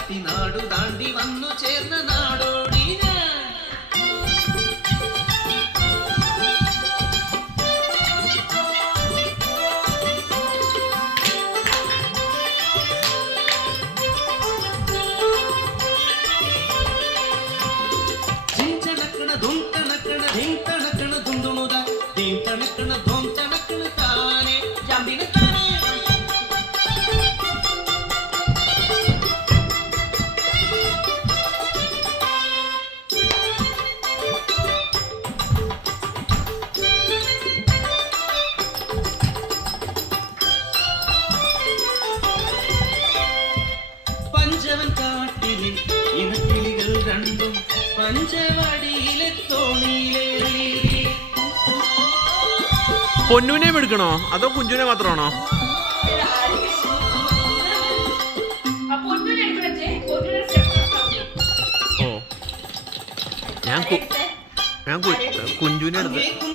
കാട്ടി നാടു താണ്ടി വന്നു ചേർന്ന നാടോടി ഞാൻ. ജിഞ്ചണക്കണ ധും തണക്കണ ധിം തണക്കണ ധുംധുണുത ധിം തണക്കണ ധോം തണക്കണ താനെ ജാമ്പിന താനെ. പഞ്ചവൻ കാട്ടിലെ ഇണക്കിളികൾ രണ്ടും പഞ്ചവടിയിലെ തോണിയിലേറി. പൊന്നൂനെയും എടുക്കണോ അതോ കുഞ്ചുനെ മാത്രമാണോ? ഓ ഞാൻ കുഞ്ചുനെ എടുത്ത്.